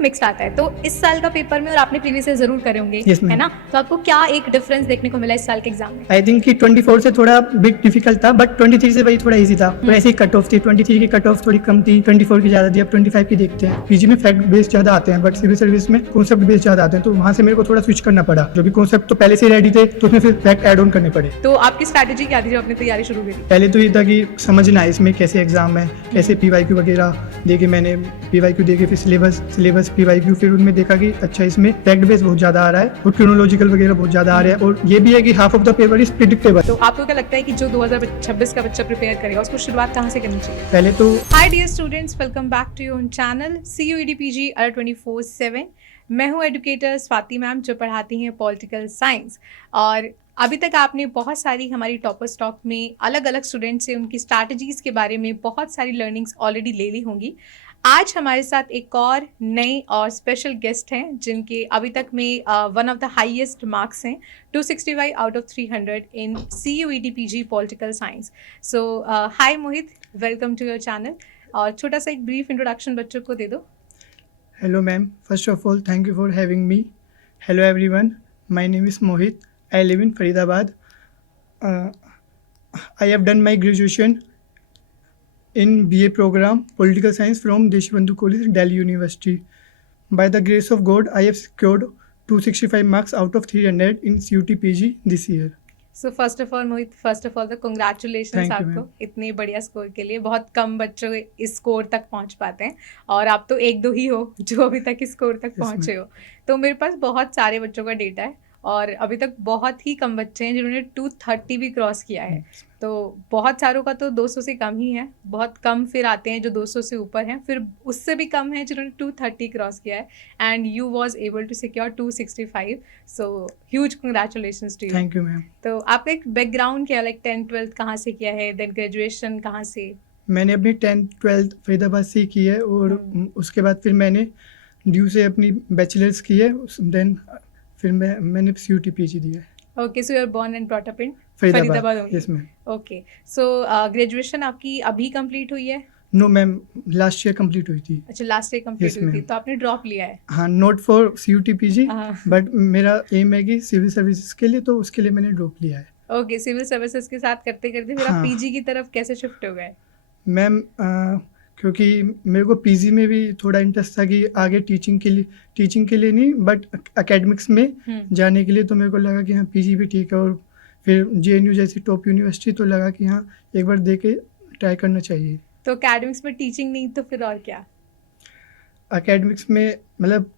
Mixed आता है। तो इस साल का पेपर में, और आपने प्रीवियस ईयर जरूर करे होंगे, Yes, ma'am. है ना, तो आपको क्या एक डिफरेंस देखने को मिला इस साल के एग्जाम में? आई थिंक कि 24 से थोड़ा बिग डिफिकल्ट था, बट 23 से वही थोड़ा इजी था। तो ऐसे ही कट ऑफ थी, 23 की कट ऑफ थोड़ी कम थी, 24 की ज़्यादा थी। अब 25 की देखते हैं। पीजी में फैक्ट बेस्ड ज़्यादा आते हैं, बट सिविल सर्विस में कॉन्सेप्ट बेस्ड ज़्यादा आते हैं, तो वहाँ से मेरे को थोड़ा स्विच करना पड़ा। जो भी कॉन्सेप्ट तो पहले से रेडी थे, तो उसमें फिर फैक्ट ऐड ऑन करने पड़े। तो आपकी स्ट्रैटेजी क्या थी जब आपने तैयारी शुरू की थी? पहले तो ये था कि समझना है इसमें कैसे एग्जाम है, कैसे पीवाईक्यू वगैरह देखे। मैंने पीवाईक्यू देखे, फिर सिलेबस पीवाईक्यू, फिर उनमें देखा कि अच्छा इसमें फैक्ट बेस बहुत ज़्यादा आ रहा है और क्रोनोलॉजिकल वगैरह बहुत ज़्यादा आ रहा है। और ये भी है कि half of the paper is predictable. तो आपको क्या लगता है कि जो 2026 का बच्चा प्रिपेयर करेगा उसको शुरुआत कहाँ से करनी चाहिए? पहले तो hi dear students, welcome back to your channel CUET-PG 24/7। मैं हूँ एडुकेटर स्वाति मैम, जो पढ़ाती हैं पॉलिटिकल साइंस। और अभी तक आपने बहुत सारी हमारी टॉपर स्टॉक में अलग अलग स्टूडेंट से उनकी स्ट्रैटेजीज़ के बारे में बहुत सारी लर्निंग्स ऑलरेडी ले ली होंगी। आज हमारे साथ एक और नए और स्पेशल गेस्ट हैं जिनके अभी तक में one of the highest marks हैं, 265 out of 300 in CUET-PG political science. So hi Mohit, welcome to your channel. और छोटा सा एक ब्रीफ इंट्रोडक्शन बच्चों को दे दो। Hello ma'am, first of all thank you for having me. Hello everyone, my name is Mohit. I live in Faridabad. I have done my graduation in BA program Political Science from Deshbandhu College, Delhi University. By the grace of God, I have secured 265 marks out of 300 in CUET-PG this year. So first of all Mohit, first of all तो congratulation Thank you, आपको ma'am. इतने बढ़िया score के लिए। बहुत कम बच्चों इस score तक पहुंच पाते हैं और आप तो एक दो ही हो जो अभी तक इस स्कोर तक Yes, पहुंचे हो। तो मेरे पास बहुत सारे बच्चों का डेटा है और अभी तक बहुत ही कम बच्चे हैं जिन्होंने 230 भी क्रॉस किया है। तो बहुत सारों का तो 200 से कम ही है, बहुत कम फिर आते हैं जो 200 से ऊपर हैं, फिर उससे भी कम है जिन्होंने 230 क्रॉस किया है। And you was able to secure 265, so huge congratulations to you. Thank you ma'am. तो आपका एक बैकग्राउंड क्या, लाइक 10th 12th कहाँ से किया है, देन ग्रेजुएशन कहाँ से? मैंने अपनी 10th 12th फरीदाबाद से ही की है और उसके बाद फिर मैंने ड्यू से अपनी बैचलर्स की है। देन फिर मैंने CUET-PG दिया है okay, so you are born and brought up in Faridabad. Faridabad. Yes ma'am. Okay, so graduation आपकी अभी कंप्लीट हुई है? No ma'am, last year complete हुई थी। अच्छा, लास्ट ईयर कंप्लीट Yes, हुई थी, ma'am. तो आपने ड्रॉप लिया है? हाँ, नॉट फॉर CUET-PG, हाँ। बट मेरा एम है कि सिविल सर्विसेज के लिए, तो उसके लिए मैंने ड्रॉप लिया है। ओके, सिविल सर्विसेज के साथ करते करते फिर आप हाँ। पीजी की तरफ कैसे शिफ्ट हो गए? मैम क्योंकि मेरे को पीजी में भी थोड़ा इंटरेस्ट था कि आगे टीचिंग के लिए नहीं, बट एकेडमिक्स में जाने के लिए, तो मेरे को लगा कि हाँ पीजी भी ठीक है। और फिर JNU जैसी टॉप यूनिवर्सिटी, तो लगा कि हाँ एक बार दे के ट्राई करना चाहिए। तो एकेडमिक्स में टीचिंग नहीं तो फिर और क्या? एकेडमिक्स में मतलब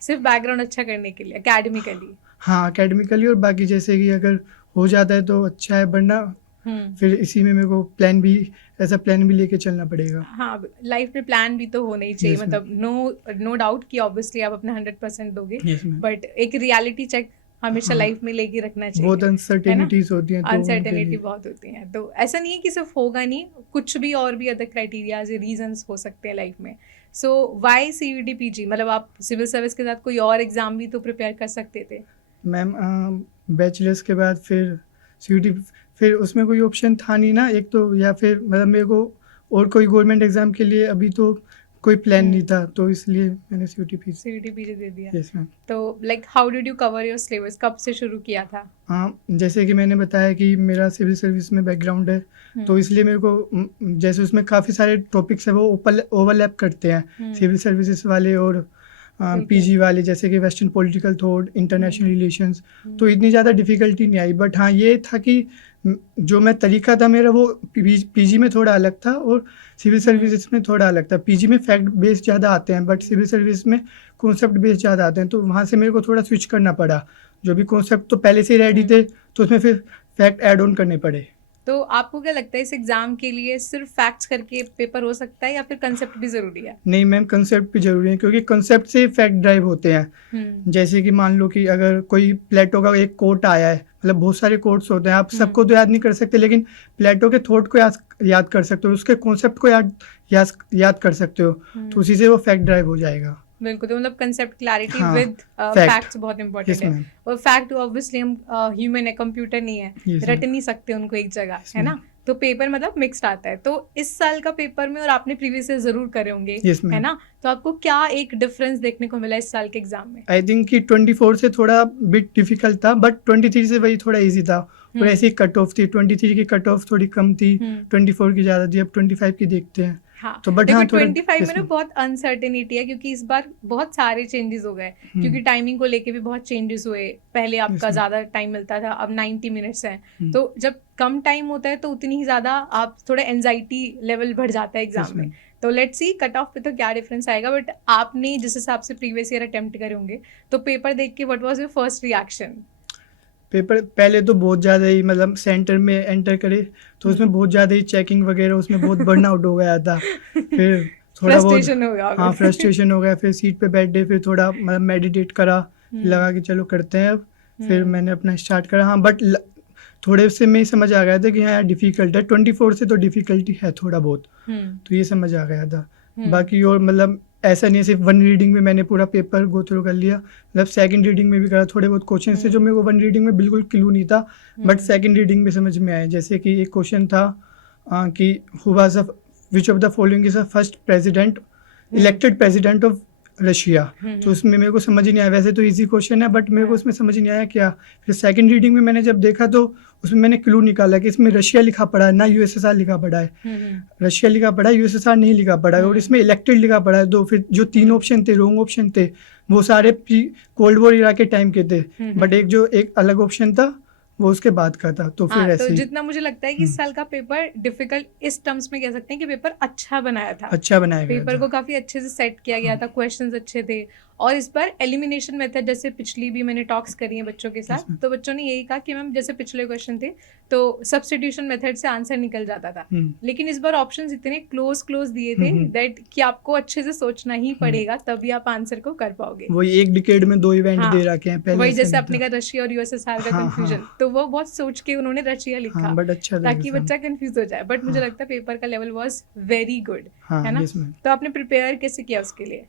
सिर्फ बैकग्राउंड अच्छा करने के लिए एकेडमिकली? हाँ एकेडमिकली, और बाकी जैसे कि अगर हो जाता है तो अच्छा है, वरना फिर इसी में मेरे को ऐसा प्लान भी लेके चलना पड़ेगा। हाँ, लाइफ में प्लान भी तो होना ही चाहिए। Yes, मतलब नो डाउट कि ऑब्वियसली आप अपना 100% दोगे, Yes, ma'am. बट एक रियलिटी चेक हमेशा हाँ। लाइफ में लेके रखना चाहिए। बहुत अनसर्टेनिटीज होती हैं, तो उनके अनसर्टेनिटी लिए। बहुत होती है, तो ऐसा नहीं है कि सिर्फ होगा नहीं, कुछ भी और भी अदर क्राइटेरियाज रीजंस हो सकते हैं लाइफ में। So why CUET-PG? मतलब आप सिविल सर्विस के साथ कोई और एग्जाम भी तो प्रिपेयर कर सकते थे। मैम बैचलर्स के बाद फिर CUET, फिर उसमें कोई ऑप्शन था नहीं ना एक तो, या फिर मतलब मेरे को और कोई गवर्नमेंट एग्जाम के लिए अभी तो कोई प्लान नहीं था, तो इसलिए मैंने CUET-PG दे दिया। Yes ma'am. तो like how did you cover your syllabus, कब से शुरू किया था? हाँ, जैसे कि मैंने बताया कि मेरा सिविल सर्विस में बैकग्राउंड है, तो इसलिए मेरे को जैसे उसमें काफ़ी सारे टॉपिक्स है वो ओवरलैप करते हैं, सिविल सर्विसेज वाले और PG वाले, जैसे कि western political thought, international relations. तो इतनी ज़्यादा डिफ़िकल्टी नहीं आई, बट हाँ ये था कि जो मैं तरीका था मेरा वो PG में थोड़ा अलग था और सिविल सर्विसेज में थोड़ा अलग था। PG में फैक्ट बेस्ड ज़्यादा आते हैं, बट सिविल सर्विस में कॉन्सेप्ट बेस्ड ज़्यादा आते हैं, तो वहाँ से मेरे को थोड़ा स्विच करना पड़ा। जो भी कॉन्सेप्ट तो पहले से ही रेडी थे, तो उसमें फिर फैक्ट ऐड ऑन करने पड़े। तो आपको क्या लगता है इस एग्जाम के लिए सिर्फ फैक्ट्स करके पेपर हो सकता है या फिर कंसेप्ट भी जरूरी है? नहीं मैम, कंसेप्ट भी जरूरी है, क्योंकि कंसेप्ट से फैक्ट ड्राइव होते हैं। जैसे कि मान लो कि अगर कोई प्लेटो का एक कोट आया है, मतलब बहुत सारे कोट्स होते हैं, आप सबको तो याद नहीं कर सकते, लेकिन प्लेटो के थॉट को याद कर सकते हो, उसके कॉन्सेप्ट को याद कर सकते हो, तो उसी से वो फैक्ट ड्राइव हो जाएगा। बिल्कुल, तो मतलब कंसेप्ट क्लैरिटी हाँ, विद फैक्ट्स बहुत इंपॉर्टेंट Yes, है। ma'am. और फैक्ट ऑब्वियसली हम ह्यूमन है, कंप्यूटर नहीं है, Yes, रट नहीं सकते उनको एक जगह, है ना? तो पेपर मतलब मिक्स्ड आता है। तो इस साल का पेपर में, और आपने प्रीवियस ईयर जरूर करे होंगे, Yes, ma'am. है ना, तो आपको क्या एक डिफरेंस देखने को मिला इस साल के एग्जाम में? आई थिंक कि 24 से थोड़ा बिट डिफिकल्ट था, बट 23 से वही थोड़ा इजी था। और ऐसी कट ऑफ थी, 23 की कट ऑफ थोड़ी कम थी, 24 की ज़्यादा थी। अब 25 की देखते हैं। हाँ, तो बट देखो हाँ, थोड़ा 25 में ना इसमें बहुत अनसर्टेनिटी है, क्योंकि इस बार बहुत सारे चेंजेस हो गए, क्योंकि टाइमिंग को लेके भी बहुत चेंजेस हुए। पहले आपका इसमें ज्यादा टाइम मिलता था, अब 90 मिनट्स है। हम्म। तो जब कम टाइम होता है तो उतनी ही ज्यादा आप थोड़ा एंजाइटी लेवल बढ़ जाता है एग्जाम में। इसमें तो लेट्स सी कट ऑफ पे तो क्या डिफरेंस आएगा, बट आपने जिस हिसाब से प्रीवियस ईयर अटेम्प्ट करे होंगे, तो पेपर देख के what was your first reaction? Paper पहले तो बहुत ज़्यादा ही, मतलब सेंटर में एंटर करे तो उसमें बहुत ज़्यादा ही चेकिंग वगैरह, उसमें बहुत बर्नआउट हो गया था। फिर थोड़ा बहुत फ्रस्ट्रेशन हो गया होगा। हाँ, फ्रस्ट्रेशन हो गया। फिर सीट पे बैठे, फिर थोड़ा मतलब मेडिटेट करा, फिर लगा कि चलो करते हैं अब। फिर मैंने अपना स्टार्ट करा। हाँ, बट थोड़े से में ही समझ आ गया था कि हाँ डिफ़िकल्ट है। 24 से तो डिफ़िकल्टी है थोड़ा बहुत, तो ये समझ आ गया था। बाकी और मतलब ऐसा नहीं है सिर्फ वन रीडिंग में मैंने पूरा पेपर गो थ्रू कर लिया, मतलब सेकंड रीडिंग में भी करा। थोड़े बहुत क्वेश्चन थे जो मेरे को वन रीडिंग में बिल्कुल क्लू नहीं था, बट सेकंड रीडिंग में समझ में आया। जैसे कि एक क्वेश्चन था कि who was the which of the following is the first president elected president of Russia. तो उसमें मेरे को समझ ही नहीं आया। वैसे तो इजी क्वेश्चन है, बट मेरे को उसमें समझ ही नहीं आया क्या। फिर सेकंड रीडिंग में मैंने जब देखा तो उसमें मैंने क्लू निकाला कि इसमें रशिया लिखा पड़ा है, ना यूएसएसआर लिखा पड़ा है। रशिया लिखा पड़ा है, यूएसएसआर नहीं लिखा पड़ा है, और इसमें इलेक्टेड लिखा पड़ा है। तो फिर जो 3 ऑप्शन थे, रॉन्ग ऑप्शन थे, वो सारे कोल्ड वॉर इरा के टाइम के थे, बट एक अलग ऑप्शन था वो उसके बाद का था। तो फिर तो ऐसे जितना मुझे लगता है कि इस साल का पेपर डिफिकल्ट इस टर्म्स में कह सकते हैं कि पेपर अच्छा बनाया था, अच्छा बनाया गया पेपर था। को काफी अच्छे से सेट किया गया था, क्वेश्चंस अच्छे थे। और इस बार एलिमिनेशन मेथड, जैसे पिछली भी मैंने टॉक्स करी है बच्चों के साथ, तो बच्चों ने यही कहा कि मैम जैसे पिछले क्वेश्चन थे तो सब्स्टिट्यूशन मेथड से आंसर निकल जाता था, लेकिन इस बार ऑप्शंस इतने क्लोज दिए थे दैट कि आपको अच्छे से सोचना ही पड़ेगा, तभी आप आंसर को कर पाओगे। वही एक डिकेड में 2 इवेंट दे रखे हैं पहले, वही जैसे अपने का रशिया और यूएसएसआर का कंफ्यूजन, तो वो बहुत सोच के उन्होंने रशिया लिखा, बट अच्छा ताकि बच्चा कंफ्यूज हो जाए। बट मुझे लगता है पेपर का लेवल वाज वेरी गुड, है ना। तो आपने प्रिपेयर कैसे किया उसके लिए?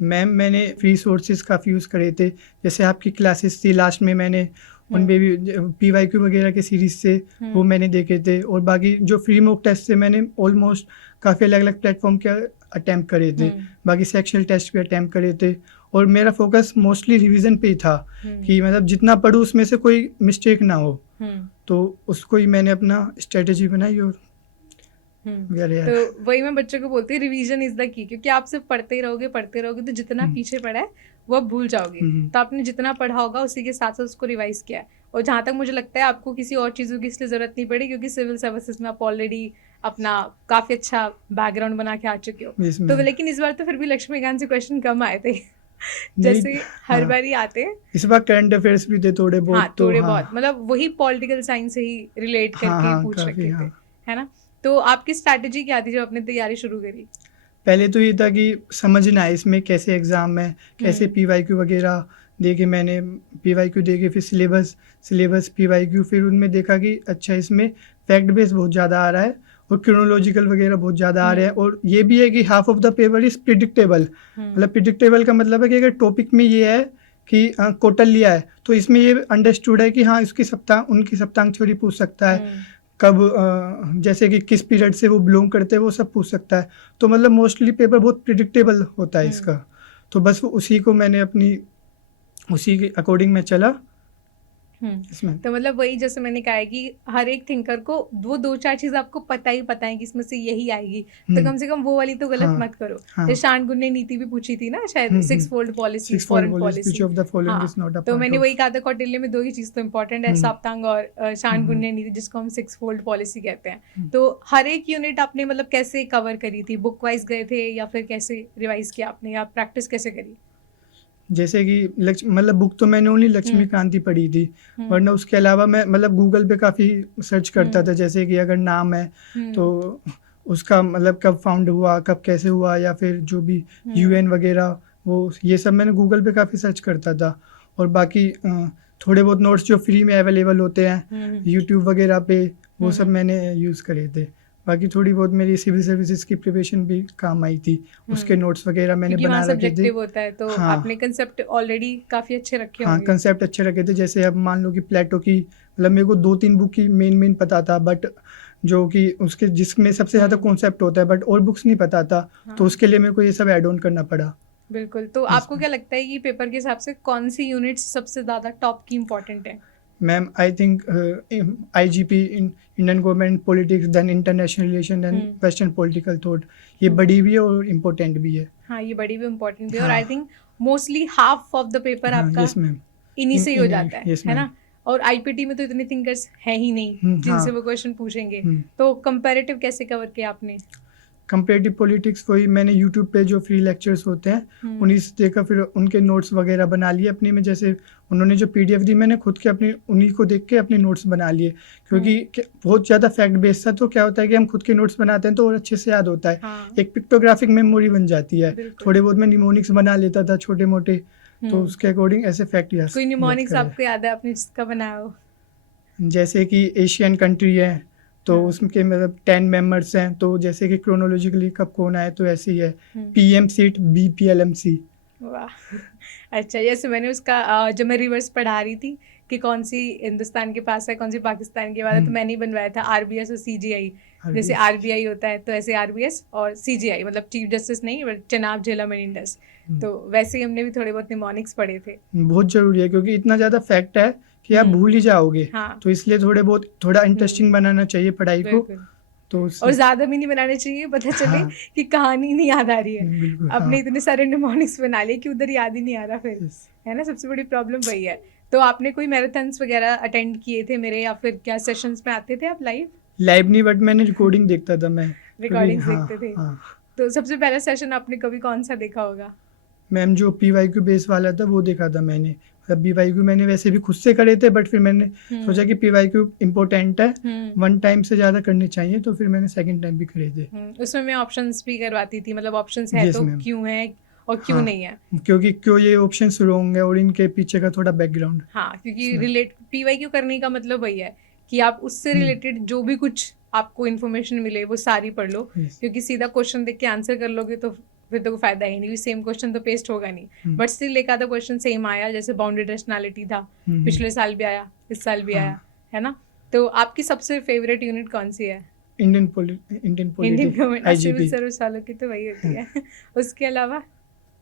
मैम मैंने फ्री सोर्सेज काफ़ी यूज़ करे थे। जैसे आपकी क्लासेस थी लास्ट में, मैंने उन पे भी PYQ वगैरह के सीरीज से वो मैंने देखे थे। और बाकी जो फ्री मॉक टेस्ट से मैंने ऑलमोस्ट काफ़ी अलग अलग प्लेटफॉर्म के अटैम्प्ट करे थे। बाकी सेक्शनल टेस्ट भी अटैम्प्ट करे थे। और मेरा फोकस मोस्टली रिवीजन पे ही था कि मतलब जितना पढूं उसमें से कोई मिस्टेक ना हो। तो उसको ही मैंने अपना स्ट्रेटेजी बनाई। और तो वही मैं बच्चों को बोलती हूँ, रिवीजन इज द की, क्योंकि आप सिर्फ पढ़ते रहोगे तो जितना पीछे पड़ा है वो आप भूल जाओगे। तो आपने जितना पढ़ा होगा उसी के साथ साथ उसको रिवाइज किया है। और जहाँ तक मुझे लगता है आपको किसी और चीज़ों की इसलिए ज़रूरत नहीं पड़ी, क्योंकि सिविल सर्विसेज में आप ऑलरेडी अपना काफ़ी अच्छा बैकग्राउंड बना के आ चुके हो। तो लेकिन इस बार तो फिर भी लक्ष्मीकांत से क्वेश्चन कम आए थे जैसे हर बार ही आते हैं। इस बार करंट अफेयर्स भी थे थोड़े बहुत। हाँ, थोड़े बहुत, मतलब वही पॉलिटिकल साइंस से ही रिलेट करके पूछ रखे थे, है ना। तो आपकी स्ट्रैटेजी क्या थी जब आपने तैयारी शुरू करी? पहले तो ये था कि समझना है इसमें कैसे एग्ज़ाम है, कैसे PYQ वगैरह देखे। मैंने PYQ देखे, फिर सिलेबस PYQ, फिर उनमें देखा कि अच्छा इसमें फैक्ट बेस बहुत ज़्यादा आ रहा है और क्रोनोलॉजिकल वगैरह बहुत ज़्यादा आ रहे हैं। और ये भी है कि half of the paper is predictable. मतलब प्रिडिक्टेबल का मतलब है कि अगर टॉपिक में ये है कि कोटल लिया है, तो इसमें ये अंडरस्टूड है कि हाँ उनकी सप्तांक थ्योरी पूछ सकता है, कब जैसे कि किस पीरियड से वो बिलोंग करते हैं वो सब पूछ सकता है। तो मतलब मोस्टली पेपर बहुत प्रिडिक्टेबल होता है इसका। तो बस उसी को मैंने उसी के अकॉर्डिंग में चला इसमें। तो मतलब वही जैसे मैंने कहा है कि हर एक थिंकर को वो 2-4 चीज आपको पता है कि इसमें से यही आएगी, तो कम से कम वो वाली तो गलत मत करो। तो शानगुन ने नीति भी पूछी थी ना शायद, 6-fold पॉलिसी, फॉरेन पॉलिसी। तो मैंने वही कहा था कौटिल्य में 2 ही चीज तो इम्पोर्टेंट है, सप्तांग और शानगुन ने नीति, जिसको हम 6-fold पॉलिसी कहते हैं। तो हर एक यूनिट आपने मतलब कैसे कवर करी थी? बुक वाइज गए थे या फिर कैसे रिवाइज किया आपने, या प्रैक्टिस कैसे करी? जैसे कि मतलब बुक तो मैंने ओनली लक्ष्मीकांत ही पढ़ी थी, वरना उसके अलावा मैं मतलब गूगल पे काफ़ी सर्च करता था। जैसे कि अगर नाम है तो उसका मतलब कब फाउंड हुआ, कब कैसे हुआ, या फिर जो भी UN वगैरह, वो ये सब मैंने गूगल पे काफ़ी सर्च करता था। और बाकी थोड़े बहुत नोट्स जो फ्री में अवेलेबल होते हैं यूट्यूब वगैरह पे, वो सब मैंने यूज़ करे थे। बाकी थोड़ी बहुत मेरी सिविल सर्विसेज की प्रिपरेशन भी काम आई थी, उसके नोट्स वगैरह मैंने बना रखे थे। होता है तो आपने कंसेप्ट ऑलरेडी काफी अच्छे रखे होंगे। हाँ, कंसेप्ट अच्छे रखे थे। जैसे अब मान लो कि प्लेटो की, मतलब मेरे को 2-3 बुक की मेन पता था, बट जो कि उसके जिसमें सबसे ज़्यादा कॉन्सेप्ट होता है, बट और बुक्स नहीं पता था, हाँ। तो उसके लिए मेरे को ये सब ऐड ऑन करना पड़ा। बिल्कुल। तो आपको क्या लगता है कि पेपर के हिसाब से कौन सी यूनिट्स सबसे ज़्यादा टॉप की इम्पोर्टेंट है? Ma'am I think IGP, Indian government politics, then international relation, then western political thought, ये बड़ी भी है और इम्पोर्टेंट भी है। हाँ, ये बड़ी भी इम्पोर्टेंट भी है और हाँ। I think mostly half of the paper हाँ, आपका यस मैम। इन्हीं से ही हो जाता यस है मैम। ना? और आईपीटी में तो इतने थिंकर्स हैं ही नहीं जिनसे हाँ। वो क्वेश्चन पूछेंगे। हम्म। तो कंपैरेटिव कैसे कवर किया आपने? कंपेरेटिव पॉलिटिक्स वही मैंने यूट्यूब पे जो फ्री लेक्चर्स होते हैं उन्हीं से देखा, फिर उनके नोट्स वगैरह बना लिए अपने में, जैसे उन्होंने जो PDF दी मैंने खुद के अपने उन्हीं को देख के अपने नोट्स बना लिए, क्योंकि बहुत ज़्यादा फैक्ट बेस्ड था। तो क्या होता है कि हम खुद के नोट्स बनाते हैं तो और अच्छे से याद होता है। हाँ। एक पिक्टोग्राफिक मेमोरी बन जाती है। बिल्कुल। थोड़े बहुत मैं निमोनिक्स बना लेता था छोटे मोटे, तो उसके अकॉर्डिंग ऐसे फैक्ट याद कोई निमोनिक्स याद आपको याद है आपने जिसका बनाया हो? जैसे कि एशियन कंट्री है तो उसके मतलब 10 मेंबर्स हैं, तो जैसे कि क्रोनोलॉजिकली कब कौन आए तो ऐसे ही है। PM seat BPLMC। वाह। अच्छा, जैसे मैंने उसका जब मैं रिवर्स पढ़ा रही थी कि कौन सी हिंदुस्तान के पास है कौन सी पाकिस्तान के बाद है, तो मैंने ही बनवाया था RBS और CGI। जैसे RBI होता है तो ऐसे RBS और CGI मतलब चीफ जस्टिस नहीं बट चनाब झेला मेनिंडस। तो वैसे ही हमने भी थोड़े बहुत निमोनिक्स पढ़े थे। बहुत जरूरी है क्योंकि इतना ज़्यादा फैक्ट है कि आप भूल ही जाओगे। हाँ। तो इसलिए थोड़ा इंटरेस्टिंग बनाना चाहिए पढ़ाई को। तो और ज्यादा भी नहीं बनाने चाहिए, पता चले कि कहानी नहीं याद आ रही है। आपने इतने सारे निमोनिक्स बना लिए कि उधर याद ही नहीं आ रहा फिर, है ना? सबसे बड़ी प्रॉब्लम वही है। तो आपने कोई मैराथन्स वगैरह अटेंड किए थे मेरे, या फिर क्या सेशंस में आते थे आप लाइव नहीं, बट मैंने रिकॉर्डिंग देखता था। मैं रिकॉर्डिंग्स देखते थे। तो सबसे पहला सेशन आपने कभी कौन सा देखा होगा? मैम जो PYQ बेस वाला था वो देखा था मैंने। BYQ मैंने वैसे भी खुद से करे थे, बट फिर मैंने सोचा कि PYQ इम्पोर्टेंट है, 1 टाइम से ज़्यादा करने चाहिए, तो फिर मैंने 2nd टाइम भी करे थे। उसमें मैं ऑप्शंस भी करवाती थी, मतलब ऑप्शंस है तो क्यों है और क्यों नहीं है, क्योंकि क्यों ये ऑप्शंस रॉन्ग है और इनके पीछे का थोड़ा बैकग्राउंड। हाँ, क्योंकि PYQ करने का मतलब वही है कि आप उससे रिलेटेड जो भी कुछ आपको इन्फॉर्मेशन मिले वो सारी पढ़ लो, क्योंकि सीधा क्वेश्चन देख के आंसर कर लोगे तो फिर तो कोई फायदा ही नहीं, सेम क्वेश्चन तो पेस्ट होगा नहीं। बट स्टिल एक आधा क्वेश्चन सेम आया, जैसे बाउंडेड रेशनैलिटी था, पिछले साल भी आया, इस साल भी आया, है ना? तो आपकी सबसे फेवरेट यूनिट कौन सी है? इंडियन गवर्नमेंट सिविल सर्विस वालों की तो वही होती है। उसके अलावा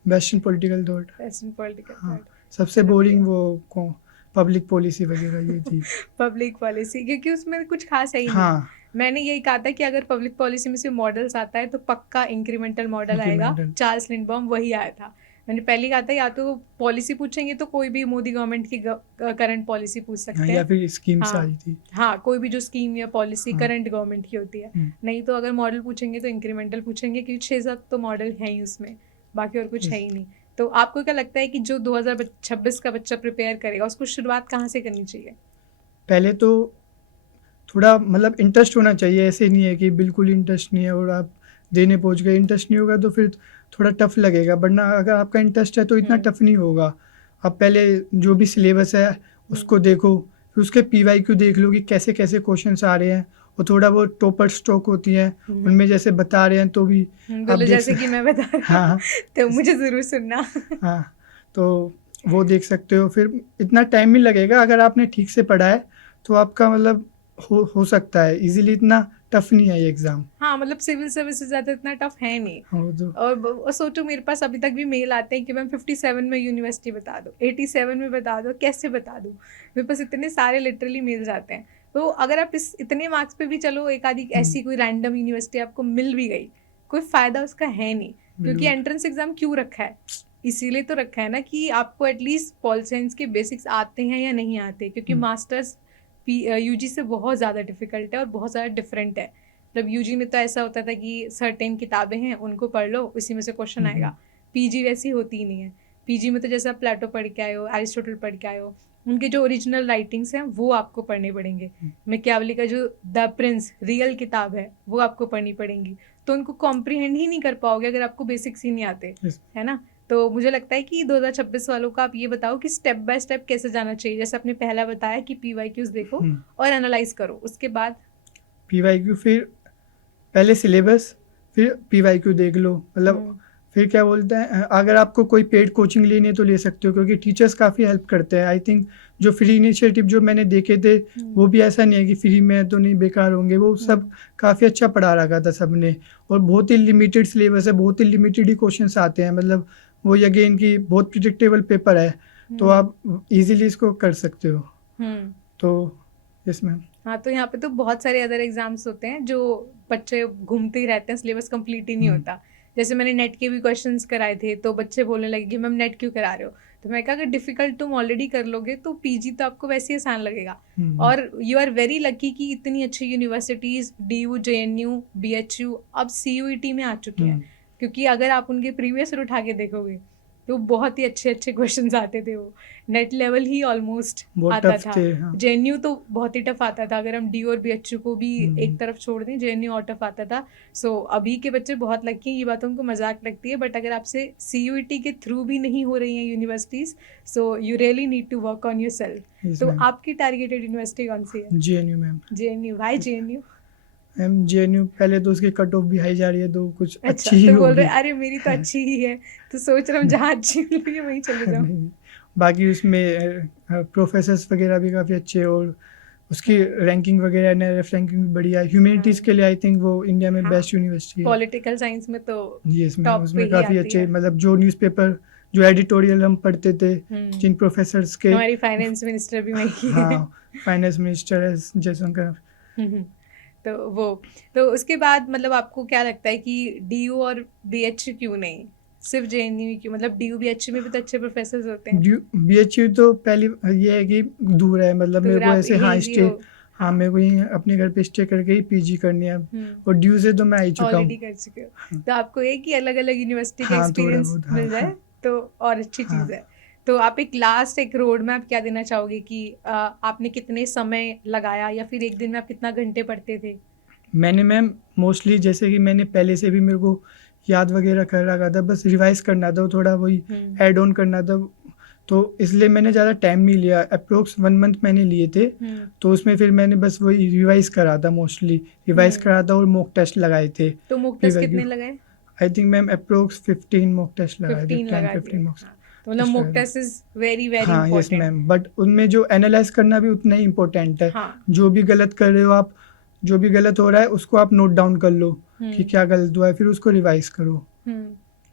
वेस्टर्न पॉलिटिकल थॉट। सबसे बोरिंग वो पब्लिक पॉलिसी वगैरह ये थी। पब्लिक पॉलिसी क्योंकि उसमें कुछ खास है ही नहीं। मैंने यही कहा था कि अगर पब्लिक पॉलिसी में से मॉडल्स आता है तो पक्का इंक्रीमेंटल मॉडल आएगा। चार्ल्स लिंडबॉम वही आया था। मैंने पहले कहा था या तो पॉलिसी पूछेंगे तो कोई भी मोदी गवर्नमेंट की करंट पॉलिसी पूछ सकते हैं, या फिर स्कीम्स आई थी। हाँ, कोई भी जो स्कीम या पॉलिसी करंट गवर्नमेंट की होती है। नहीं तो अगर मॉडल पूछेंगे तो इंक्रीमेंटल पूछेंगे, क्योंकि 6-7 तो मॉडल है ही उसमें, बाकी और कुछ है ही नहीं। तो आपको क्या लगता है कि जो 2026 का बच्चा प्रिपेयर करेगा उसको शुरुआत कहाँ से करनी चाहिए? पहले तो थोड़ा मतलब इंटरेस्ट होना चाहिए। ऐसे नहीं है कि बिल्कुल इंटरेस्ट नहीं है और आप देने पहुंच गए। इंटरेस्ट नहीं होगा तो फिर थोड़ा टफ लगेगा, वरना अगर आपका इंटरेस्ट है तो इतना टफ नहीं होगा। आप पहले जो भी सिलेबस है उसको देखो, फिर उसके PYQ देख लो कि कैसे कैसे क्वेश्चन आ रहे हैं, और थोड़ा बहुत टॉपर स्टॉक होती है उनमें जैसे बता रहे हैं तो भी आप जैसे कि मैं बता रहा हूं, तो मुझे ज़रूर सुनना। हाँ, तो वो देख सकते हो। फिर इतना टाइम नहीं लगेगा अगर आपने ठीक से पढ़ा है तो आपका मतलब हो सकता है इजीली। इतना टफ नहीं है ये एग्जाम। हाँ, मतलब सिविल सर्विसेज ज़्यादा इतना टफ है नहीं। और सोचो मेरे पास अभी तक भी मेल आते हैं कि मैम 57 में यूनिवर्सिटी बता दो, 87 में बता दो, कैसे बता दूँ? मेरे पास इतने सारे लिटरली मेल्स आते हैं। तो अगर आप इस इतने मार्क्स पे भी चलो एक आधी ऐसी कोई रैंडम यूनिवर्सिटी आपको मिल भी गई, कोई फ़ायदा उसका है नहीं, क्योंकि एंट्रेंस एग्जाम क्यों रखा है? इसीलिए तो रखा है ना कि आपको एटलीस्ट पॉल साइंस के बेसिक्स आते हैं या नहीं आते, क्योंकि मास्टर्स UG से बहुत ज़्यादा डिफ़िकल्ट है और बहुत ज़्यादा डिफरेंट है। मतलब UG में तो ऐसा होता था कि सर्टेन किताबें हैं उनको पढ़ लो, उसी में से क्वेश्चन आएगा। PG वैसी होती ही नहीं है। PG में तो जैसे आप प्लेटो पढ़ के आए हो, एरिस्टोटल पढ़ के आए हो, उनके जो ओरिजिनल राइटिंग्स हैं वो आपको पढ़ने पड़ेंगे। मैकियावेली का जो द प्रिंस रियल किताब है वो आपको पढ़नी पड़ेंगी। तो उनको कॉम्प्रीहेंड ही नहीं कर पाओगे अगर आपको बेसिक्स ही नहीं आते, है ना? तो मुझे लगता है कि 2026 वालों का आप ये बताओ कि स्टेप बाय स्टेप कैसे जाना चाहिए। जैसे आपने पहला बताया कि PYQs देखो और एनालाइज करो, उसके बाद PYQ, फिर पहले सिलेबस, फिर PYQ देख लो। मतलब फिर क्या बोलते हैं, अगर आपको कोई पेड कोचिंग लेनी है तो ले सकते हो, क्योंकि टीचर्स काफ़ी हेल्प करते हैं। आई थिंक जो फ्री इनिशिएटिव जो मैंने देखे थे वो भी ऐसा नहीं है कि फ्री में तो नहीं बेकार होंगे, वो सब काफ़ी अच्छा पढ़ा रखा था सबने। और बहुत ही लिमिटेड सिलेबस है, बहुत ही लिमिटेड ही क्वेश्चंस आते हैं, मतलब वो अगेन की बहुत प्रिडिक्टेबल पेपर है, तो आप इजीली इसको कर सकते हो। तो यस मैम। हाँ, तो यहाँ पे तो बहुत सारे अदर एग्जाम्स होते हैं जो बच्चे घूमते ही रहते हैं, सिलेबस कंप्लीट ही नहीं होता। जैसे मैंने नेट के भी क्वेश्चंस कराए थे, तो बच्चे बोलने लगे कि मैम नेट क्यों करा रहे हो, तो मैं कहा अगर डिफिकल्ट तुम ऑलरेडी कर लोगे तो पीजी तो आपको वैसे ही आसान लगेगा। और यू आर वेरी लकी कि इतनी अच्छी यूनिवर्सिटीज DU, JNU, BHU अब CUET में आ चुकी हैं, क्योंकि अगर आप उनके प्रीवियस ईयर उठा के देखोगे तो बहुत ही अच्छे अच्छे क्वेश्चंस आते थे। वो नेट लेवल ही ऑलमोस्ट आता था। हाँ। JNU तो बहुत ही टफ आता था, अगर हम DU और BHU को भी एक तरफ छोड़ दें, JNU और टफ आता था। सो अभी के बच्चे बहुत लकी हैं, ये बात उनको मजाक लगती है, बट अगर आपसे CUET के थ्रू भी नहीं हो रही हैं universities, so you really need to work on your self. तो आपकी टारगेटेड यूनिवर्सिटी कौन सी है? JNU ma'am. JNU, भाई JNU? मैम JNU पहले तो उसकी कट ऑफ भी हाई जा रही है, तो कुछ अच्छा, अच्छी ही तो बोल होगी। रहे अरे मेरी तो अच्छी ही है, तो सोच रहा हूँ जहाँ अच्छी मिल रही है वहीं चले जाऊँ। बाकी उसमें प्रोफेसर्स वगैरह भी काफ़ी अच्छे, और उसकी रैंकिंग वगैरह NRF रैंकिंग भी बढ़िया है। ह्यूमैनिटीज़ के लिए आई थिंक वो इंडिया में बेस्ट यूनिवर्सिटी है। पॉलिटिकल साइंस में तो यस मैम, टॉप पे उसमें ही काफ़ी आती अच्छे, है। मतलब जो न्यूज़पेपर जो एडिटोरियल हम पढ़ते थे जिन प्रोफेसर्स के, हमारी फाइनेंस मिनिस्टर भी वही है। हाँ, फाइनेंस मिनिस्टर है जयशंकर। तो वो, तो उसके बाद मतलब आपको क्या लगता है कि DU और BHU क्यों नहीं, सिर्फ JNU क्यों? मतलब DU BHU में भी तो अच्छे प्रोफेसर होते हैं। BHU तो पहली ये है कि दूर है, मतलब मेरे को ऐसे हाँ स्टे, हाँ मेरे को यहीं अपने घर पे स्टे करके ही PG करनी है, और DU से तो मैं आ ही चुका हूँ, ऑलरेडी कर चुके हो। तो आपको एक ही अलग अलग यूनिवर्सिटी का एक्सपीरियंस मिल जाए तो और अच्छी चीज़ है। तो आप एक लास्ट एक रोड मैप क्या देना चाहोगे कि आपने कितने समय लगाया, या फिर एक दिन में आप कितना घंटे पढ़ते थे? मैंने मैम मोस्टली जैसे कि मैंने पहले से भी मेरे को याद वगैरह कर रखा था, बस रिवाइज करना था, थोड़ा वही ऐड ऑन करना था, तो इसलिए मैंने ज़्यादा टाइम नहीं लिया। अप्रोक्स 1 मंथ मैंने लिए थे, तो उसमें फिर मैंने बस वही रिवाइज करा था, मोस्टली रिवाइज करा था, और मॉक टेस्ट लगाए थे। तो मॉक टेस्ट कितने लगाए? I think ma'am approx 15 mock test लगाए थे, 10-15 मॉक। तो मतलब mock test is very very हाँ यस मैम, बट उनमें जो एनालाइज करना भी उतना ही इम्पोर्टेंट है। जो भी गलत कर रहे हो आप, जो भी गलत हो रहा है उसको आप नोट डाउन कर लो कि क्या गलत हुआ है, फिर उसको रिवाइज करो।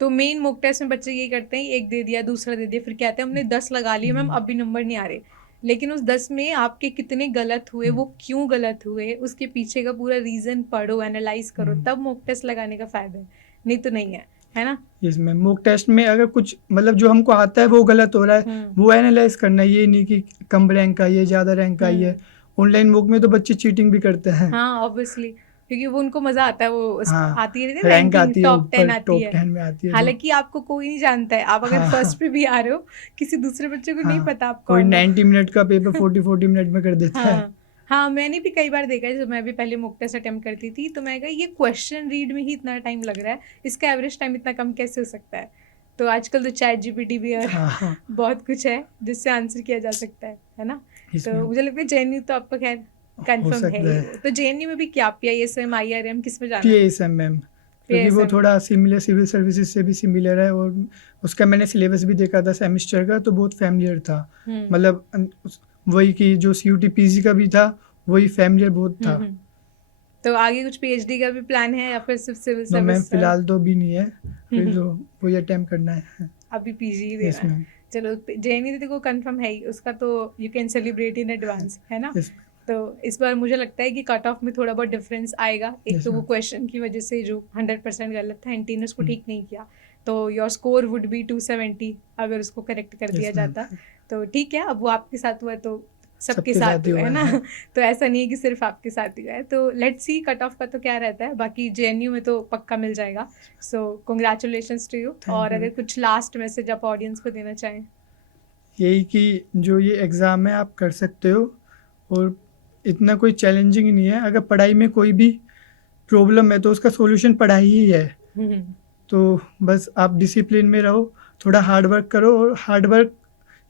तो मेन मॉक टेस्ट में बच्चे ये करते हैं, एक दे दिया, दूसरा दे दिया, फिर कहते हैं हमने 10 लगा लिए मैम, अब भी नंबर नहीं आ रहे। लेकिन उस 10 में आपके कितने गलत हुए, वो क्यों गलत हुए, उसके पीछे का पूरा रीजन पढ़ो, एनालाइज करो, तब मॉक टेस्ट लगाने का फायदा है, नहीं तो नहीं है ना? यस मैम, मॉक टेस्ट में अगर कुछ मतलब जो हमको आता है वो गलत हो रहा है, वो एनालाइज करना है, ये नहीं कि कम रैंक आई है, ज्यादा रैंक आई है। ऑनलाइन मॉक में तो बच्चे चीटिंग भी करते हैं। हाँ ऑब्वियसली, क्योंकि वो उनको मजा आता है, वो आती है रैंक आती है, टॉप 10 आती है, 10 में आती है। हालांकि आपको कोई नहीं जानता है, आप अगर फर्स्ट पे भी आ रहे हो, किसी दूसरे बच्चे को नहीं पता आप कोई 90 मिनट का पेपर 40 मिनट में कर देता है। हाँ, मैंने भी कई बार देखा है, जब मैं भी पहले मॉक टेस्ट अटेम्प्ट करती थी तो मैं कहा ये क्वेश्चन रीड में ही इतना टाइम लग रहा है, इसका एवरेज टाइम इतना कम कैसे हो सकता है? तो आजकल तो ChatGPT भी है, बहुत कुछ है जिससे आंसर किया जा सकता है ना? तो मुझे लगता है JNU तो आपका खैर कंफर्म है। तो JNU में भी क्या PISM IRM किस में जाना है? PISM मैम, क्योंकि वो थोड़ा सिमिलर सिविल सर्विसेज से भी सिमिलर है, और उसका मैंने सिलेबस भी देखा था सेमेस्टर का, तो बहुत फैमिलियर था, मतलब वही कि जो CUT PG का भी था वही फैमिलियर बहुत था। तो आगे कुछ PhD का भी प्लान है या फिर सिर्फ सिविल सर्विस? मैम फिलहाल तो अभी नहीं है, फिर जो वही अटेम्प्ट करना है, अभी PG ही देना है। चलो JNU तो कंफर्म है ही, उसका तो you can celebrate in advance, है ना? तो इस बार मुझे लगता है कि कट ऑफ में थोड़ा बहुत डिफरेंस आएगा। एक तो वो क्वेश्चन की वजह से जो 100% गलत था, एंटी ने उसको ठीक नहीं किया, तो योर स्कोर वुड बी 270 अगर उसको करेक्ट कर दिया जाता। तो ठीक है, अब वो आपके साथ हुआ तो सबके साथ हुआ है ना। तो ऐसा नहीं है कि सिर्फ आपके साथ ही हुआ है। तो लेट्स सी कट ऑफ का तो क्या रहता है, बाकी JNU में तो पक्का मिल जाएगा। So congratulations to you. और अगर कुछ लास्ट मैसेज आप ऑडियंस को देना चाहें? यही कि जो ये एग्ज़ाम है आप कर सकते हो, और इतना कोई चैलेंजिंग नहीं है। अगर पढ़ाई में कोई भी प्रॉब्लम है तो उसका सॉल्यूशन पढ़ाई ही है। तो बस आप डिसिप्लिन में रहो, थोड़ा हार्ड वर्क करो, और हार्ड वर्क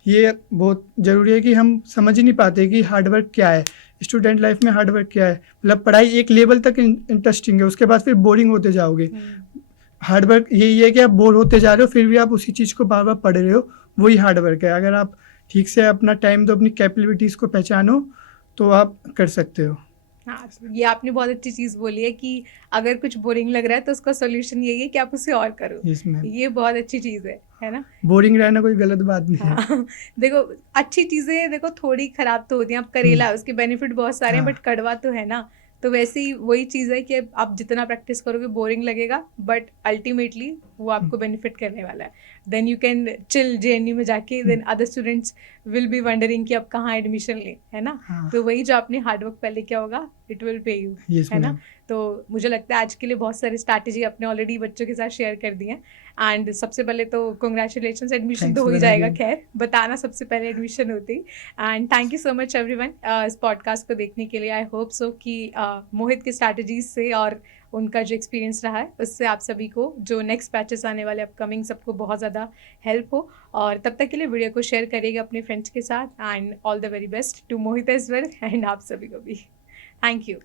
ये बहुत ज़रूरी है कि हम समझ ही नहीं पाते कि हार्ड वर्क क्या है, स्टूडेंट लाइफ में हार्ड वर्क क्या है। मतलब पढ़ाई एक लेवल तक इंटरेस्टिंग है, उसके बाद फिर बोरिंग होते जाओगे। हार्ड वर्क यही है कि आप बोर होते जा रहे हो फिर भी आप उसी चीज़ को बार बार पढ़ रहे हो, वही हार्ड वर्क है। अगर आप ठीक से अपना टाइम दो, अपनी कैपेबिलिटीज़ को पहचानो, तो आप कर सकते हो। हाँ, ये आपने बहुत अच्छी चीज़ बोली है कि अगर कुछ बोरिंग लग रहा है तो उसका सॉल्यूशन यही है कि आप उसे और करो। इसमें ये बहुत अच्छी चीज़ है ना? बोरिंग रहना कोई गलत बात नहीं है। हाँ, देखो अच्छी चीज़ें देखो थोड़ी खराब तो होती हैं। अब करेला है, उसके बेनिफिट बहुत सारे हैं हाँ। बट कड़वा तो है ना। तो वैसे ही वही चीज़ है कि आप जितना प्रैक्टिस करोगे बोरिंग लगेगा बट अल्टीमेटली वो आपको बेनिफिट करने वाला है। Then you can chill JNU में जाके, then other students will be wondering कि अब कहाँ एडमिशन लें, है ना? हाँ। तो वही जो आपने हार्ड वर्क पहले किया होगा it will pay you, yes है ना? मैम। तो मुझे लगता है आज के लिए बहुत सारी स्ट्रैटेजी आपने ऑलरेडी बच्चों के साथ शेयर कर दी हैं। एंड सबसे पहले तो कॉन्ग्रेचुलेशन, एडमिशन थैंक्स तो हो फॉर ही द जाएगा, अगेन। खैर बताना सबसे पहले एडमिशन होती। And thank you so much everyone इस पॉडकास्ट को देखने के लिए। आई होप सो कि मोहित की स्ट्रैटेजीज से और उनका जो एक्सपीरियंस रहा है उससे आप सभी को जो नेक्स्ट बैचेस आने वाले अपकमिंग सबको बहुत ज़्यादा हेल्प हो। और तब तक के लिए वीडियो को शेयर करिएगा अपने फ्रेंड्स के साथ। And all the very best to Mohit as well and आप सभी को भी। Thank you.